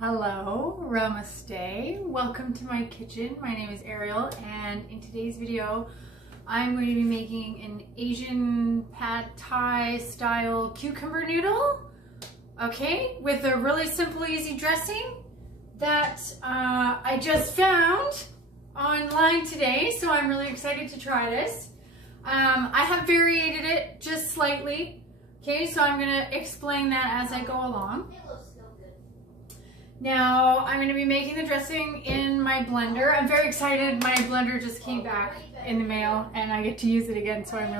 Hello, Rawmaste. Welcome to my kitchen. My name is Ariel, and in today's video, I'm going to be making an Asian pad thai style cucumber noodle, okay, with a really simple, easy dressing that I just found online today, so I'm really excited to try this. I have variated it just slightly, okay, so I'm going to explain that as I go along. Now, I'm going to be making the dressing in my blender. I'm very excited. My blender just came back in the mail and I get to use it again, so I'm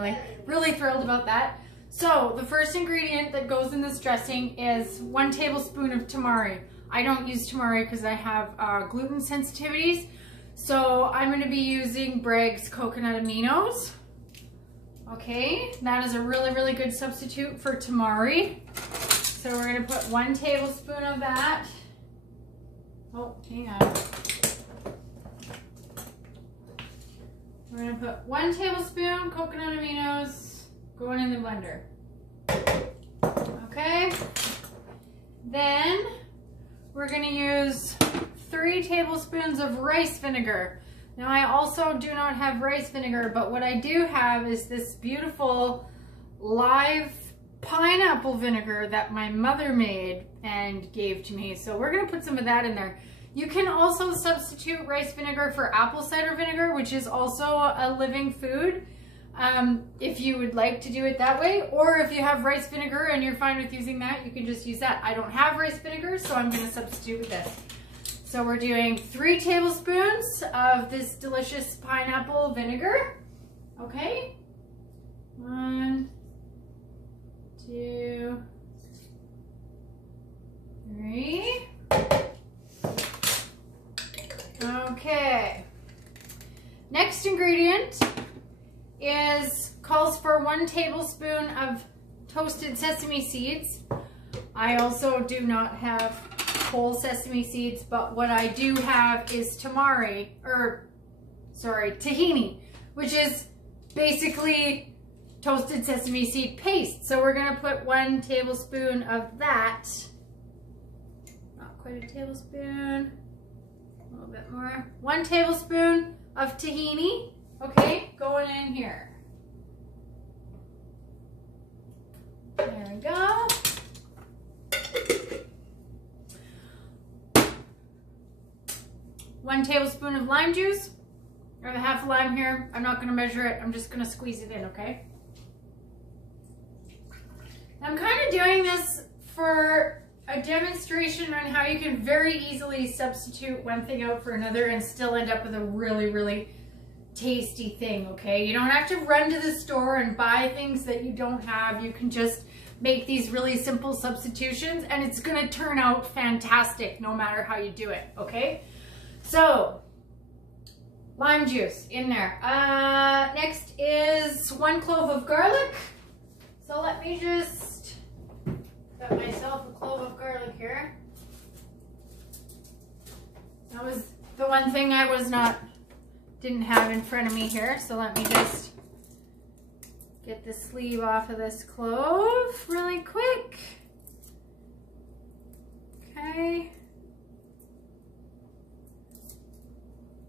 really thrilled about that. So, the first ingredient that goes in this dressing is 1 tablespoon of tamari. I don't use tamari because I have gluten sensitivities, so I'm going to be using Bragg's coconut aminos. Okay, that is a really good substitute for tamari. So we're going to put 1 tablespoon of that. Oh, hang on. We're going to put 1 tablespoon coconut aminos going in the blender. Okay. Then we're going to use 3 tablespoons of rice vinegar. Now I also do not have rice vinegar, but what I do have is this beautiful live pineapple vinegar that my mother made and gave to me. So we're going to put some of that in there. You can also substitute rice vinegar for apple cider vinegar, which is also a living food, if you would like to do it that way. Or if you have rice vinegar and you're fine with using that, you can just use that. I don't have rice vinegar, so I'm going to substitute with this. So we're doing 3 tablespoons of this delicious pineapple vinegar. Okay. 1, 2, 3. Okay. Next ingredient calls for 1 tablespoon of toasted sesame seeds. I also do not have whole sesame seeds, but what I do have is tahini, which is basically toasted sesame seed paste. So we're going to put 1 tablespoon of that. Not quite a tablespoon. A little bit more. 1 tablespoon of tahini. Okay, going in here. There we go. One tablespoon of lime juice. I have a half a lime here. I'm not going to measure it. I'm just going to squeeze it in, okay? I'm kind of doing this for a demonstration on how you can very easily substitute one thing out for another and still end up with a really tasty thing, okay? You don't have to run to the store and buy things that you don't have. You can just make these really simple substitutions and it's going to turn out fantastic no matter how you do it, okay? So, lime juice in there. Next is 1 clove of garlic. So let me just got myself a clove of garlic here. That was the one thing I didn't have in front of me here. So let me just get the sleeve off of this clove really quick. Okay.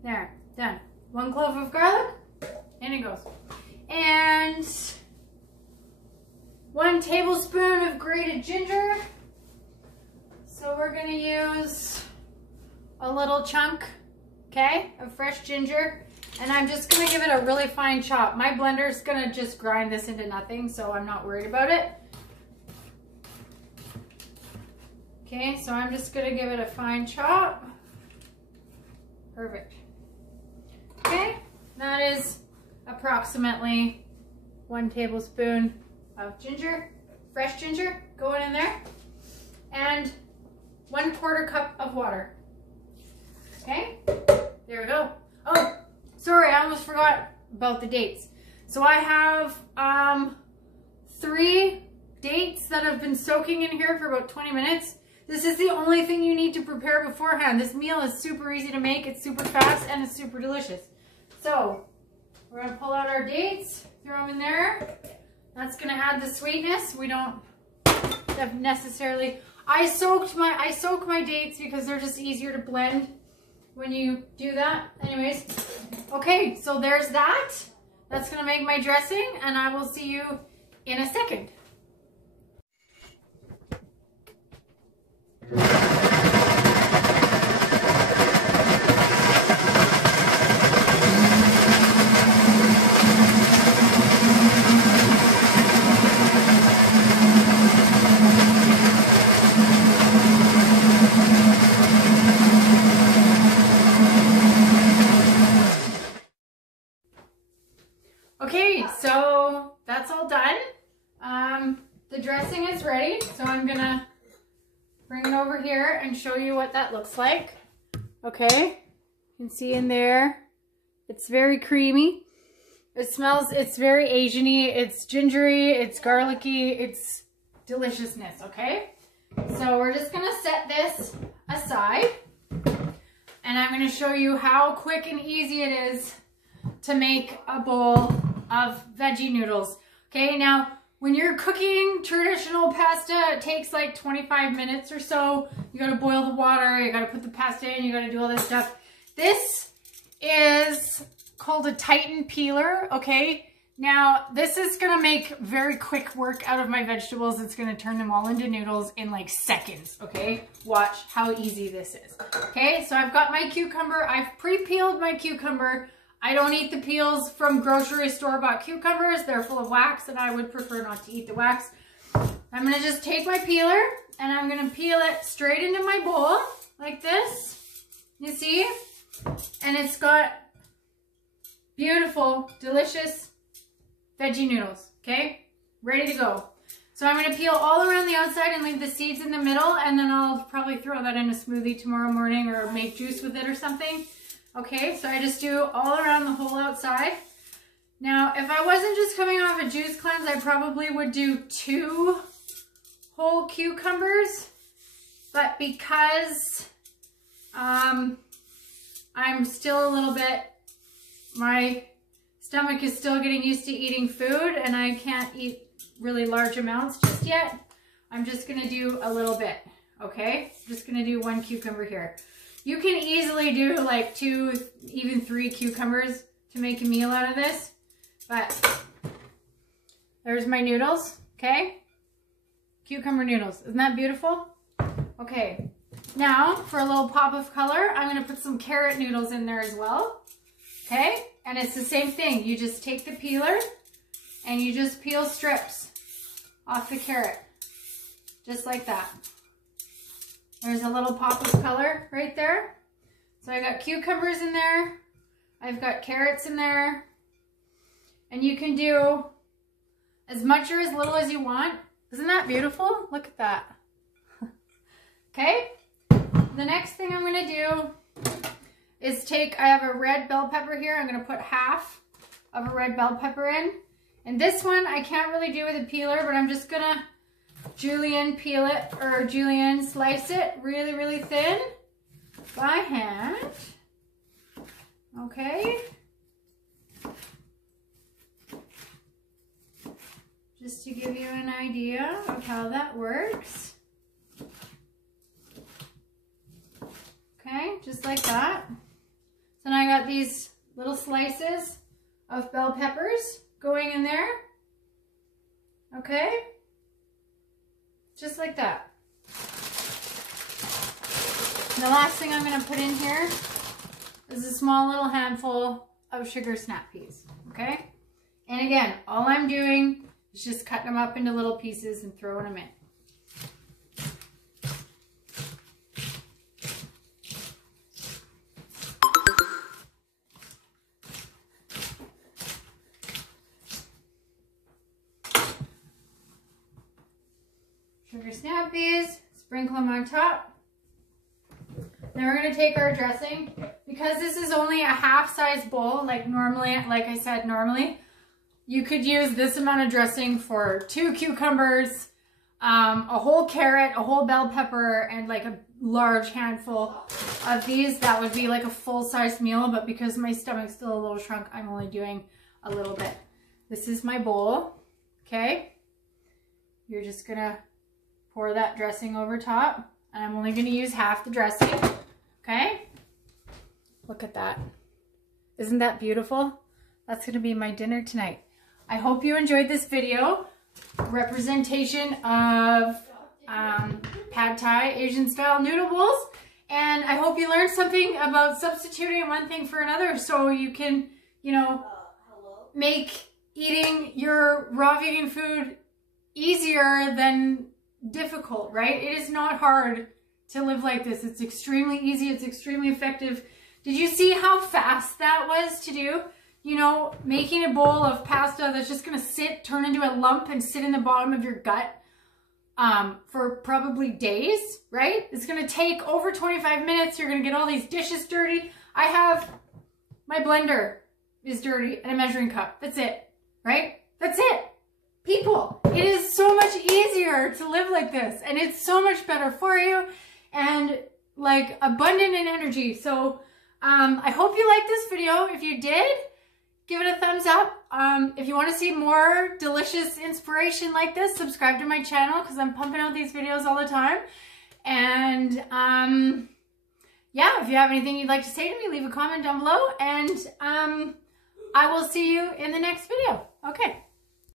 There, done. 1 clove of garlic, in it goes. And 1 tablespoon of grated ginger. So we're gonna use a little chunk, okay, of fresh ginger. And I'm just gonna give it a really fine chop. My blender's gonna just grind this into nothing, so I'm not worried about it. Okay, so I'm just gonna give it a fine chop. Perfect. Okay, that is approximately 1 tablespoon of ginger, fresh ginger, going in there, and 1/4 cup of water. Okay, there we go. Oh, sorry, I almost forgot about the dates. So I have 3 dates that have been soaking in here for about 20 minutes. This is the only thing you need to prepare beforehand. This meal is super easy to make, it's super fast, and it's super delicious. So, we're gonna pull out our dates, throw them in there. That's gonna add the sweetness. We don't necessarily, I soak my dates because they're just easier to blend when you do that. Anyways, okay, so there's that. That's gonna make my dressing, and I will see you in a second. Okay, so that's all done. The dressing is ready, so I'm gonna bring it over here and show you what that looks like. Okay, you can see in there, it's very creamy. It smells, it's very Asian-y, it's gingery, it's garlicky, it's deliciousness, okay? So we're just gonna set this aside, and I'm gonna show you how quick and easy it is to make a bowl of veggie noodles. Okay, now when you're cooking traditional pasta, it takes like 25 minutes or so. You gotta boil the water, you gotta put the pasta in, you gotta do all this stuff. This is called a Titan peeler, okay? Now, this is gonna make very quick work out of my vegetables. It's gonna turn them all into noodles in like seconds, okay? Watch how easy this is. Okay, so I've got my cucumber. I've pre-peeled my cucumber. I don't eat the peels from grocery store-bought cucumbers. They're full of wax, and I would prefer not to eat the wax. I'm gonna just take my peeler, and I'm gonna peel it straight into my bowl, like this. You see? And it's got beautiful, delicious veggie noodles, okay? Ready to go. So I'm gonna peel all around the outside and leave the seeds in the middle, and then I'll probably throw that in a smoothie tomorrow morning or make juice with it or something. Okay, so I just do all around the whole outside. Now, if I wasn't just coming off a juice cleanse, I probably would do 2 whole cucumbers. But because I'm still a little bit, my stomach is still getting used to eating food and I can't eat really large amounts just yet, I'm just gonna do a little bit, okay? I'm just gonna do 1 cucumber here. You can easily do like 2, even 3 cucumbers to make a meal out of this. But there's my noodles, okay? Cucumber noodles. Isn't that beautiful? Okay. Now, for a little pop of color, I'm going to put some carrot noodles in there as well. Okay? And it's the same thing. You just take the peeler and you just peel strips off the carrot. Just like that. There's a little pop of color right there. So I got cucumbers in there. I've got carrots in there. And you can do as much or as little as you want. Isn't that beautiful? Look at that. Okay. The next thing I'm going to do is I have a red bell pepper here. I'm going to put half of a red bell pepper in. And this one I can't really do with a peeler, but I'm just going to julienne peel it, or julienne slice it really, really thin by hand. Okay. Just to give you an idea of how that works. Okay, just like that. So now I got these little slices of bell peppers going in there. Okay. Just like that. And the last thing I'm going to put in here is a small little handful of sugar snap peas. Okay? And again, all I'm doing is just cutting them up into little pieces and throwing them in. Sugar snap peas, sprinkle them on top. Then we're going to take our dressing. Because this is only a half-size bowl, like I said, normally, you could use this amount of dressing for 2 cucumbers, a whole carrot, a whole bell pepper, and like a large handful of these. That would be like a full-size meal, but because my stomach's still a little shrunk, I'm only doing a little bit. This is my bowl, okay? You're just gonna pour that dressing over top. And I'm only going to use half the dressing. Okay? Look at that. Isn't that beautiful? That's going to be my dinner tonight. I hope you enjoyed this video. Representation of pad thai Asian style noodle bowls. And I hope you learned something about substituting one thing for another so you can, you know, make eating your raw vegan food easier than difficult, right? It is not hard to live like this. It's extremely easy. It's extremely effective. Did you see how fast that was to do? You know, making a bowl of pasta that's just going to turn into a lump and sit in the bottom of your gut for probably days, right? It's going to take over 25 minutes. You're going to get all these dishes dirty. My blender is dirty and a measuring cup. That's it, right? That's it. People, it is so much easier to live like this, and it's so much better for you and like abundant in energy. So I hope you liked this video. If you did, give it a thumbs up. If you want to see more delicious inspiration like this, subscribe to my channel because I'm pumping out these videos all the time. And yeah, if you have anything you'd like to say to me, leave a comment down below, and I will see you in the next video. Okay.